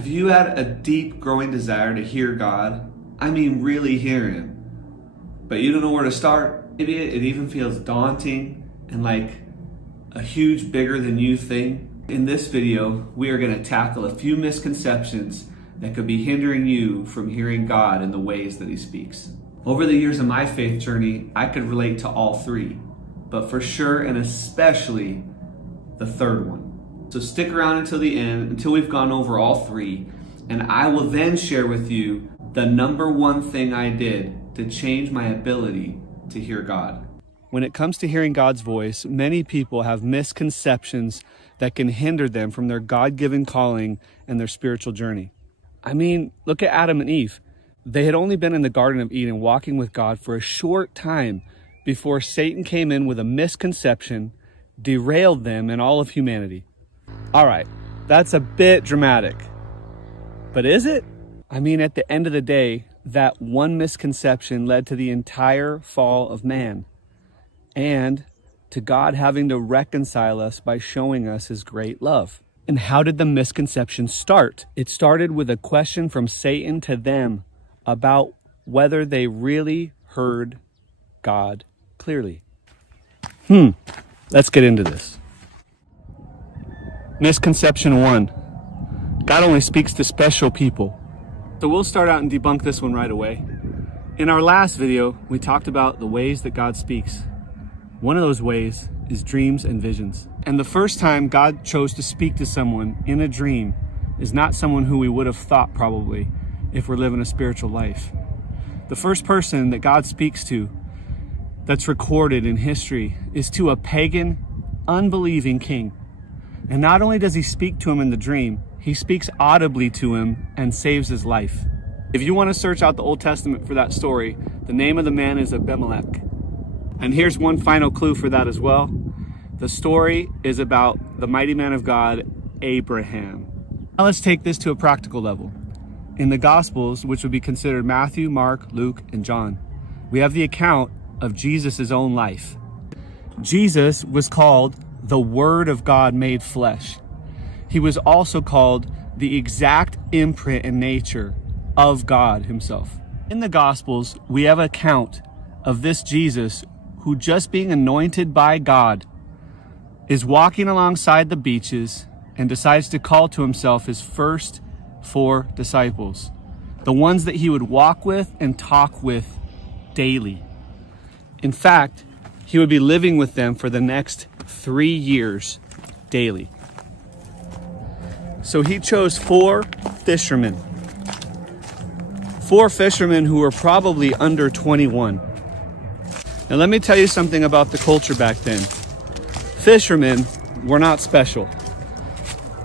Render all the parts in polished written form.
Have you had a deep, growing desire to hear God? I mean, really hear Him. But you don't know where to start? It even feels daunting and like a huge, bigger than you thing. In this video, we are going to tackle a few misconceptions that could be hindering you from hearing God in the ways that He speaks. Over the years of my faith journey, I could relate to all three, but for sure and especially the third one. So stick around until the end, until we've gone over all three, and I will then share with you the number one thing I did to change my ability to hear God. When it comes to hearing God's voice, many people have misconceptions that can hinder them from their God-given calling and their spiritual journey. I mean, look at Adam and Eve. They had only been in the Garden of Eden walking with God for a short time before Satan came in with a misconception, derailed them and all of humanity. All right, that's a bit dramatic, but is it? I mean, at the end of the day, that one misconception led to the entire fall of man and to God having to reconcile us by showing us His great love. And how did the misconception start? It started with a question from Satan to them about whether they really heard God clearly. Let's get into this. Misconception 1. God only speaks to special people. So we'll start out and debunk this one right away. In our last video, we talked about the ways that God speaks. One of those ways is dreams and visions. And the first time God chose to speak to someone in a dream is not someone who we would have thought probably if we're living a spiritual life. The first person that God speaks to that's recorded in history is to a pagan, unbelieving king. And not only does He speak to him in the dream, He speaks audibly to him and saves his life. If you want to search out the Old Testament for that story, the name of the man is Abimelech. And here's one final clue for that as well. The story is about the mighty man of God, Abraham. Now let's take this to a practical level. In the Gospels, which would be considered Matthew, Mark, Luke, and John, we have the account of Jesus' own life. Jesus was called the Word of God made flesh. He was also called the exact imprint and nature of God Himself. In the Gospels, we have an account of this Jesus who, just being anointed by God, is walking alongside the beaches and decides to call to Himself His first 4 disciples, the ones that He would walk with and talk with daily. In fact, He would be living with them for the next 3 years daily. So He chose 4 fishermen. 4 fishermen who were probably under 21. Now let me tell you something about the culture back then. Fishermen were not special.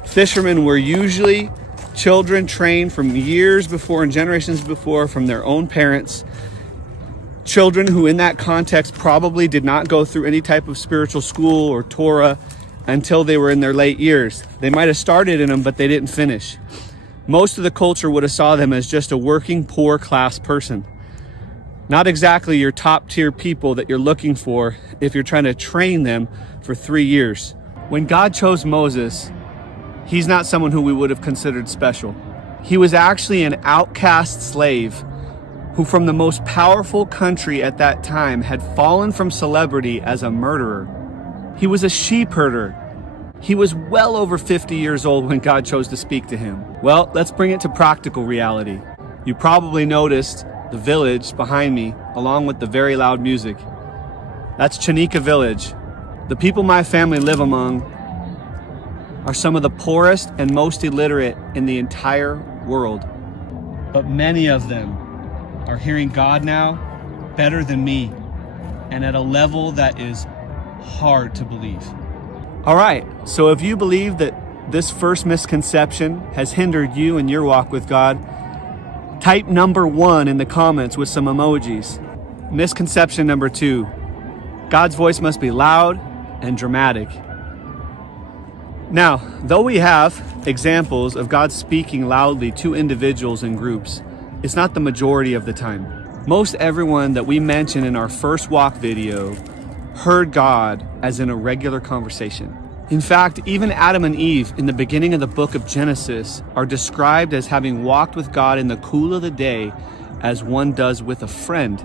Fishermen were usually children trained from years before and generations before from their own parents. Children who in that context probably did not go through any type of spiritual school or Torah until they were in their late years. They might have started in them, but they didn't finish. Most of the culture would have saw them as just a working poor class person. Not exactly your top tier people that you're looking for if you're trying to train them for 3 years. When God chose Moses, he's not someone who we would have considered special. He was actually an outcast slave who from the most powerful country at that time had fallen from celebrity as a murderer. He was a sheep herder. He was well over 50 years old when God chose to speak to him. Well, let's bring it to practical reality. You probably noticed the village behind me, along with the very loud music. That's Chanika Village. The people my family live among are some of the poorest and most illiterate in the entire world. But many of them are hearing God now better than me, and at a level that is hard to believe. All right, so if you believe that this first misconception has hindered you in your walk with God, type number 1 in the comments with some emojis. Misconception number 2, God's voice must be loud and dramatic. Now, though we have examples of God speaking loudly to individuals and groups, it's not the majority of the time. Most everyone that we mentioned in our first walk video heard God as in a regular conversation. In fact, even Adam and Eve in the beginning of the book of Genesis are described as having walked with God in the cool of the day as one does with a friend.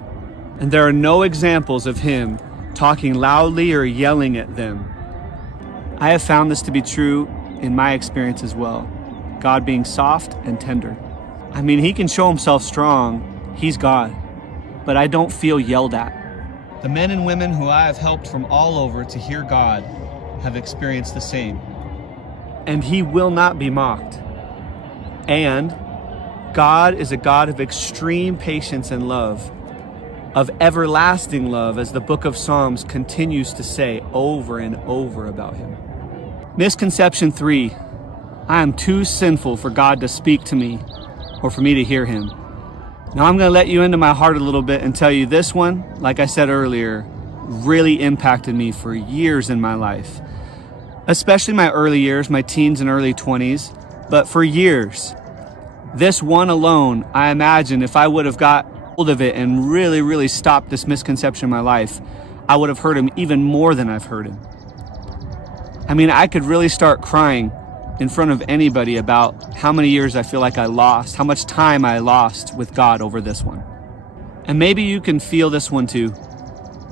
And there are no examples of him talking loudly or yelling at them. I have found this to be true in my experience as well. God being soft and tender. I mean, he can show himself strong. He's God. But I don't feel yelled at. The men and women who I have helped from all over to hear God have experienced the same. And he will not be mocked. And God is a God of extreme patience and love, of everlasting love, as the book of Psalms continues to say over and over about him. Misconception 3, I am too sinful for God to speak to me or for me to hear him. Now I'm going to let you into my heart a little bit and tell you this one, like I said earlier, really impacted me for years in my life. Especially my early years, my teens and early 20s, but for years. This one alone, I imagine if I would have got hold of it and really stopped this misconception in my life, I would have heard him even more than I've heard him. I mean, I could really start crying in front of anybody about how many years I feel like I lost, how much time I lost with God over this one. And maybe you can feel this one too.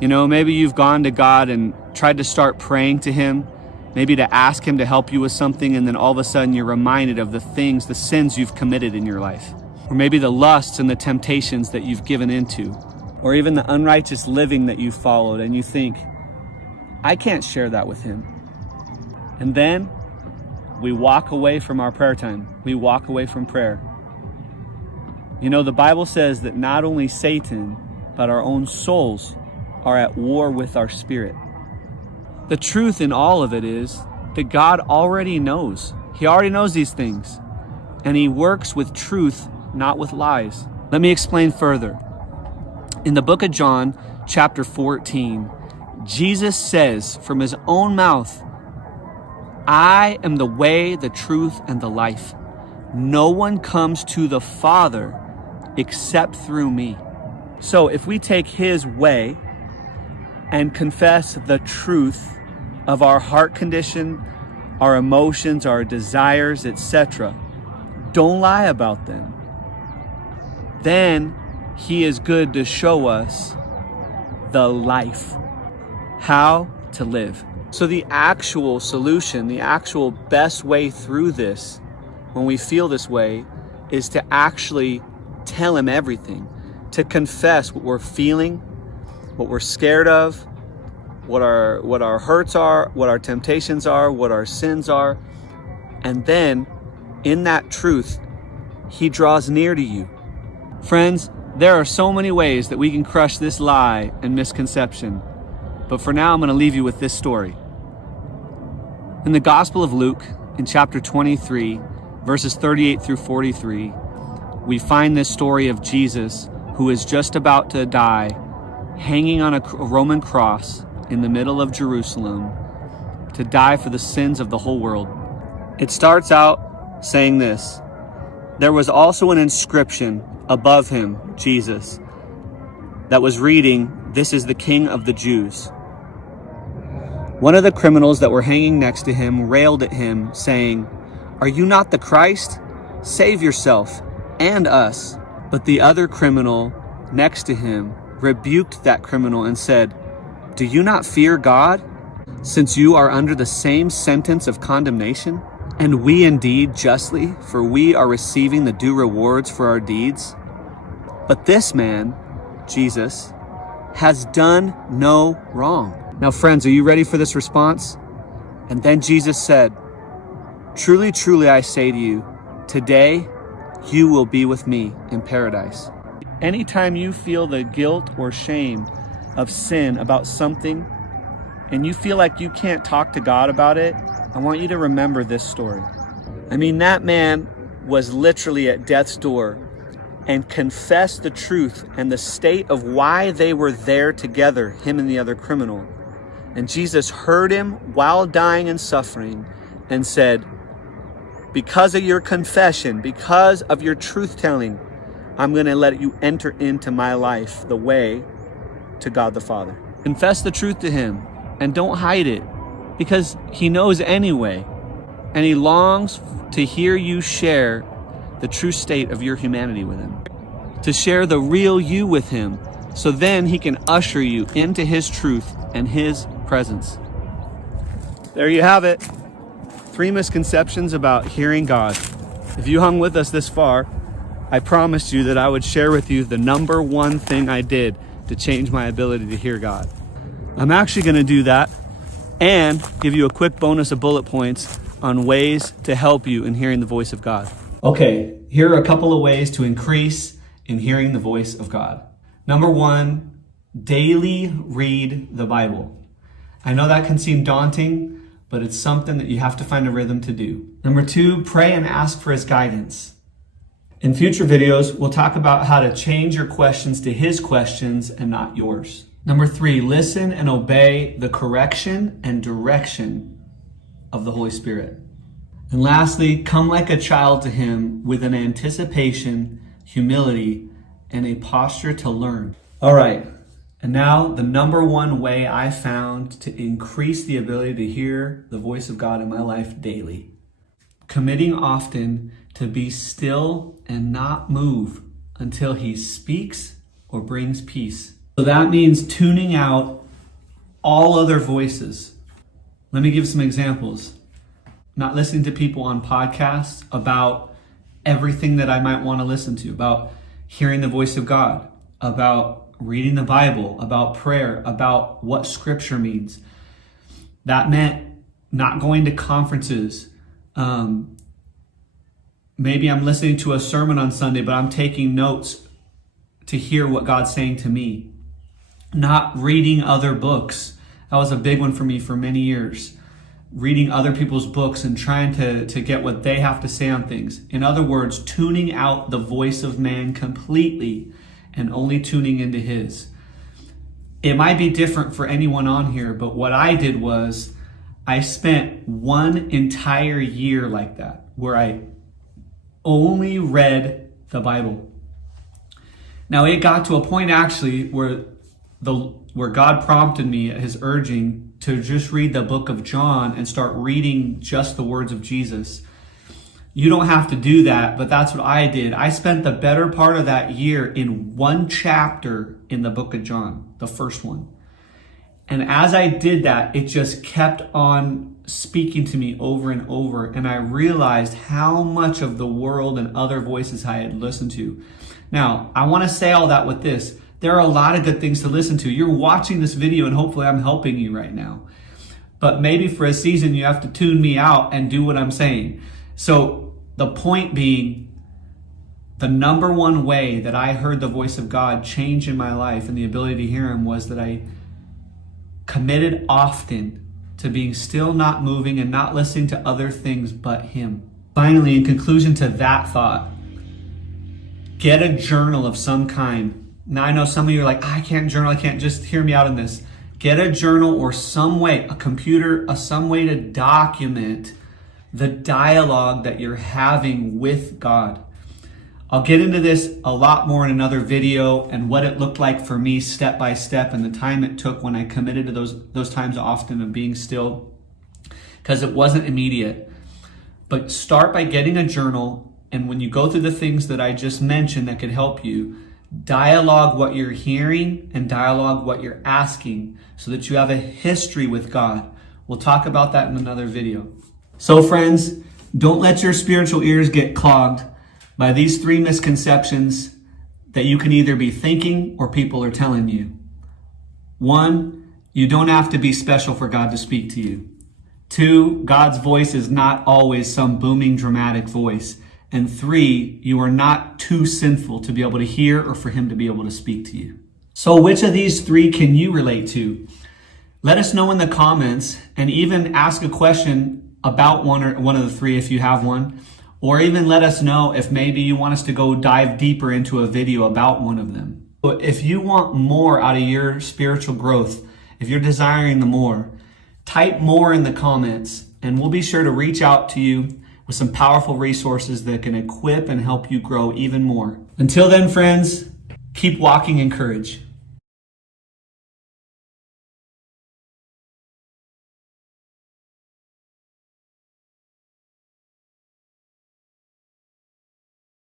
You know, maybe you've gone to God and tried to start praying to him, maybe to ask him to help you with something, and then all of a sudden you're reminded of the things, the sins you've committed in your life. Or maybe the lusts and the temptations that you've given into, or even the unrighteous living that you followed, and you think, I can't share that with him. And then we walk away from our prayer time. We walk away from prayer. You know, the Bible says that not only Satan, but our own souls are at war with our spirit. The truth in all of it is that God already knows. He already knows these things. And he works with truth, not with lies. Let me explain further. In the book of John, chapter 14, Jesus says from his own mouth, I am the way, the truth, and the life. No one comes to the Father except through me. So if we take his way and confess the truth of our heart condition, our emotions, our desires, etc., don't lie about them, then he is good to show us the life, how to live. So the actual solution, the actual best way through this, when we feel this way, is to actually tell him everything, to confess what we're feeling, what we're scared of, what our hurts are, what our temptations are, what our sins are. And then in that truth, he draws near to you. Friends, there are so many ways that we can crush this lie and misconception. But for now, I'm going to leave you with this story. In the Gospel of Luke, in chapter 23, verses 38 through 43, we find this story of Jesus who is just about to die, hanging on a Roman cross in the middle of Jerusalem to die for the sins of the whole world. It starts out saying this: there was also an inscription above him, Jesus, that was reading, "This is the King of the Jews." One of the criminals that were hanging next to him railed at him, saying, "Are you not the Christ? Save yourself and us." But the other criminal next to him rebuked that criminal and said, "Do you not fear God, since you are under the same sentence of condemnation? And we indeed justly, for we are receiving the due rewards for our deeds. But this man, Jesus, has done no wrong." Now, friends, are you ready for this response? And then Jesus said, "Truly, truly, I say to you, today you will be with me in paradise." Anytime you feel the guilt or shame of sin about something, and you feel like you can't talk to God about it, I want you to remember this story. I mean, that man was literally at death's door and confessed the truth and the state of why they were there together, him and the other criminal. And Jesus heard him while dying and suffering and said, "Because of your confession, because of your truth-telling, I'm going to let you enter into my life, the way to God the Father." Confess the truth to him and don't hide it. because he knows anyway. And he longs to hear you share the true state of your humanity with him, to share the real you with him, so then he can usher you into his truth and his presence. There you have it. 3 misconceptions about hearing God. If you hung with us this far, I promised you that I would share with you the number one thing I did to change my ability to hear God. I'm actually going to do that and give you a quick bonus of bullet points on ways to help you in hearing the voice of God. Okay, here are a couple of ways to increase in hearing the voice of God. Number 1, daily read the Bible. I know that can seem daunting, but it's something that you have to find a rhythm to do. Number 2, pray and ask for his guidance. In future videos, we'll talk about how to change your questions to his questions and not yours. Number 3, listen and obey the correction and direction of the Holy Spirit. And lastly, come like a child to him with an anticipation, humility, and a posture to learn. All right, and now the number one way I found to increase the ability to hear the voice of God in my life daily. Committing often to be still and not move until he speaks or brings peace. So that means tuning out all other voices. Let me give some examples. Not listening to people on podcasts about everything that I might want to listen to, about hearing the voice of God, about reading the Bible, about prayer, about what scripture means. That meant not going to conferences. Maybe I'm listening to a sermon on Sunday, but I'm taking notes to hear what God's saying to me. Not reading other books. That was a big one for me for many years. Reading other people's books and trying to get what they have to say on things. In other words, tuning out the voice of man completely and only tuning into his. It might be different for anyone on here, but what I did was I spent one entire year like that, where I only read the Bible. Now it got to a point actually where God prompted me at his urging to just read the book of John and start reading just the words of Jesus. You don't have to do that, but that's what I did. I spent the better part of that year in one chapter in the book of John, the first one. And as I did that, it just kept on speaking to me over and over. And I realized how much of the world and other voices I had listened to. Now, I want to say all that with this. There are a lot of good things to listen to. You're watching this video and hopefully I'm helping you right now. But maybe for a season you have to tune me out and do what I'm saying. So the point being, the number one way that I heard the voice of God change in my life and the ability to hear him was that I committed often to being still, not moving, and not listening to other things but him. Finally, in conclusion to that thought, get a journal of some kind. Now I know some of you are like, I can't journal, I can't. Just hear me out on this. Get a journal or some way, a computer, some way to document the dialogue that you're having with God. I'll get into this a lot more in another video and what it looked like for me step by step and the time it took when I committed to those times often of being still, because it wasn't immediate. But start by getting a journal, and when you go through the things that I just mentioned that could help you, dialogue what you're hearing and dialogue what you're asking so that you have a history with God. We'll talk about that in another video. So friends, don't let your spiritual ears get clogged by these 3 misconceptions that you can either be thinking or people are telling you. 1, you don't have to be special for God to speak to you. 2, God's voice is not always some booming dramatic voice. And 3, you are not too sinful to be able to hear or for him to be able to speak to you. So which of these 3 can you relate to? Let us know in the comments, and even ask a question about one of the 3 if you have one, or even let us know if maybe you want us to go dive deeper into a video about one of them. But if you want more out of your spiritual growth, if you're desiring the more, type more in the comments and we'll be sure to reach out to you with some powerful resources that can equip and help you grow even more. Until then, friends, keep walking in courage.